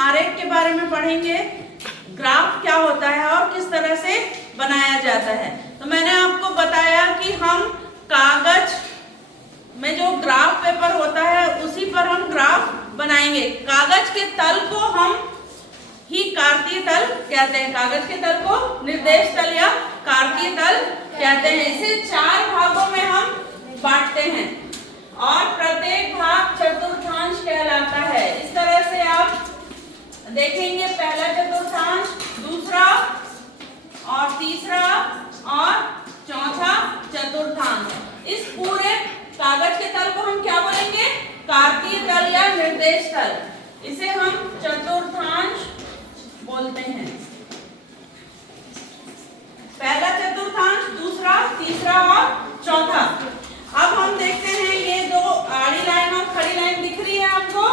आरेख के बारे में पढ़ेंगे, ग्राफ क्या होता है और किस तरह से बनाया जाता है। तो मैंने आपको बताया कि हम कागज में जो ग्राफ पेपर होता है उसी पर हम ग्राफ बनाएंगे। कागज के तल को हम ही कार्तीय तल कहते हैं, कागज के तल को निर्देश तल या कार्तीय तल कहते हैं। इसे 4 भागों में हम बांटते हैं और प्रत्येक भाग चतुर्थांश कहलाता है। इस तरह से आप देखेंगे, पहला चतुर्थांश, दूसरा और तीसरा और चौथा चतुर्थांश। इस पूरे कागज के तल को हम क्या बोलेंगे? कार्तीय तल या निर्देश तल। इसे हम चतुर्थांश बोलते हैं। पहला चतुर्थांश, दूसरा, तीसरा और चौथा। अब हम देखते हैं, ये दो आड़ी लाइन और खड़ी लाइन दिख रही है आपको,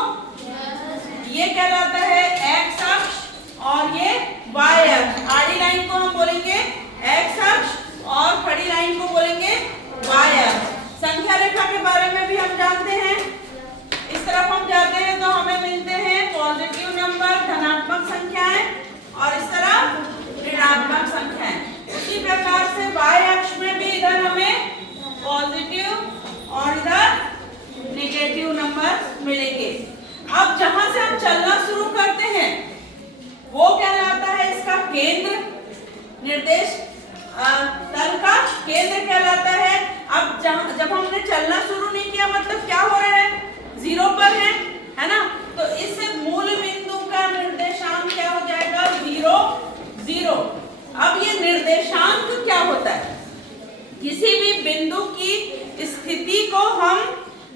ये कहलाता है एक्स अक्ष और ये वाई अक्ष। आड़ी लाइन को हम बोलेंगे एक्स अक्ष और खड़ी लाइन को बोलेंगे वाई अक्ष। संख्या रेखा के बारे में भी हम जानते हैं। इस तरफ हम जाते हैं तो हमें मिलते हैं पॉजिटिव नंबर, धनात्मक संख्याएं, और इस तरफ ऋणात्मक संख्याएं। उसी प्रकार से वाई अक्ष में भी इधर हमें पॉजिटिव और इधर नेगेटिव नंबर मिलेंगे। अब जहां से हम चलना शुरू करते हैं वो कहलाता है इसका केंद्र, निर्देश तल का केंद्र कहलाता है। अब जब हमने चलना शुरू नहीं किया मतलब क्या हो रहा है? 0 पर है ना? तो इस मूल बिंदु का निर्देशांक क्या हो जाएगा? 0, 0। अब ये निर्देशांक क्या होता है? किसी भी बिंदु की स्थिति को हम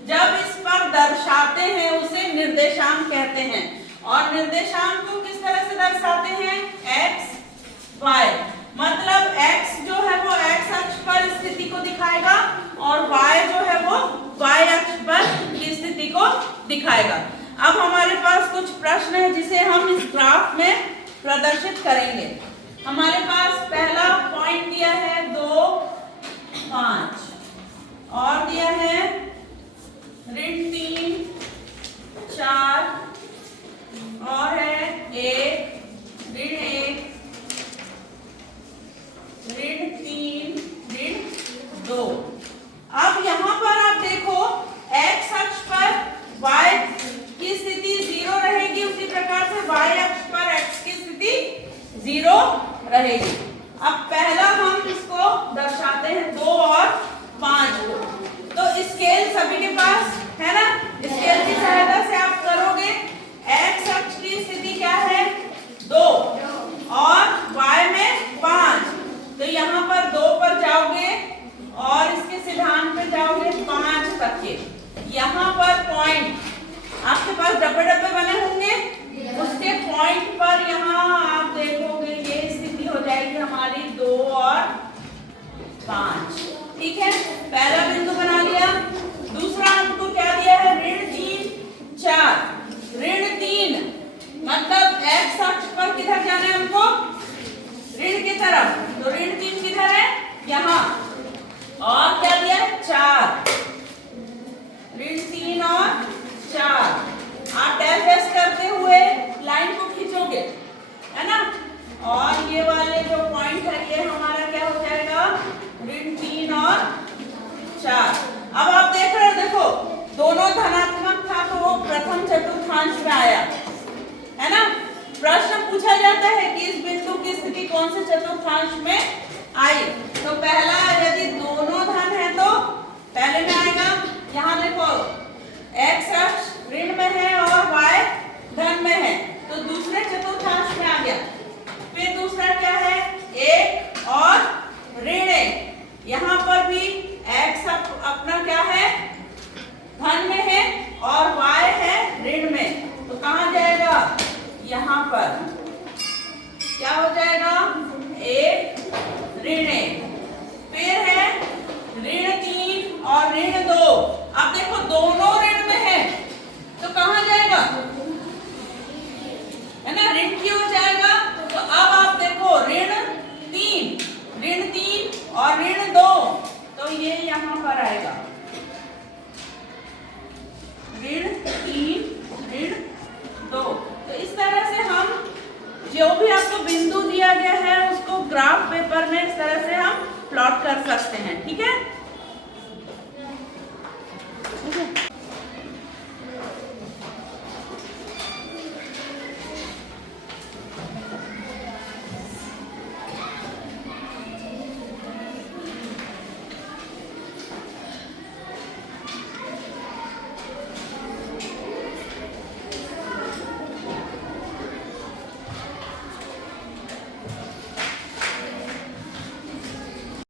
जब इस पर दर्शाते हैं उसे निर्देशांक कहते हैं। और निर्देशांक को किस तरह से दर्शाते हैं? x, y। मतलब x जो है वो x अक्ष पर स्थिति को दिखाएगा और y जो है वो y अक्ष पर की स्थिति को दिखाएगा। अब हमारे पास कुछ प्रश्न है जिसे हम इस ग्राफ में प्रदर्शित करेंगे। हमारे पास पहला पॉइंट दिया है 2, 5 और दिया है ऋण 3, 4 और है 1, ऋण 1, ऋण 3, ऋण 2। अब यहाँ पर आप देखो x अक्ष पर y की स्थिति 0 रहेगी, उसी प्रकार से y अक्ष पर x की स्थिति 0 रहेगी। अब पहला हम इसको दर्शाते हैं 2 और 5 को। तो स्केल सभी के पास है ना? स्केल की सहायता से आप करोगे। x अक्ष की स्थिति क्या है? 2 और y में 5। तो यहाँ पर 2 पर जाओगे और इसके सिद्धांत पे जाओगे 5 तक के। यहाँ पर पॉइंट आपके पास डब्बे डब्बे बने होंगे, उसके पॉइंट पर यहाँ आप देखोगे ये स्थिति हो जाएगी हमारी 2 और 5। ठीक है, पहला बिंदु बना लिया। दूसरा हमको क्या दिया है? ऋण 3, 4। ऋण 3 मतलब x अक्ष पर किधर जाना है हमको? ऋण की तरफ। तो ऋण 3 किधर है? यहाँ। और क्या दिया है? 4। ऋण 3 और 4। आप डैश डैश करते हुए लाइन को खींचोगे, है ना? और ये वाले जो पॉइंट है ये हमारा क्या हो जाएगा? ऋण 3 और 4। अब आप देख रहे हो, देखो दोनों धनात्मक था तो वो प्रथम चतुर्थांश में आया, है ना? प्रश्न पूछा जाता है कि इस बिंदु की स्थिति कौन से चतुर्थांश में आई। तो पहला, यदि दोनों धन है तो पहले में आएगा। यहाँ देखो x अक्ष ऋण में है और y धन में है, तो दूसरे चतुर्थांश में आ गया। फिर दूसरा क्या है? 1 और ऋण 1। यहाँ पर भी x अपना क्या है? धन में है और y है ऋण में, तो कहाँ जाएगा? यहाँ पर क्या हो जाएगा? 1 ऋण 1। फिर है ऋण 3 और ऋण 2। अब देखो दोनों ऋण में है तो कहाँ जाएगा? है ना? ऋण की हो जाएगा। तो अब आप देखो ऋण 3 और ऋण 2, तो ये यहाँ पर आएगा। ऋण 3 ऋण 2। तो इस तरह जो भी आपको बिंदु दिया गया है उसको ग्राफ पेपर में इस तरह से हम प्लॉट कर सकते हैं, ठीक है।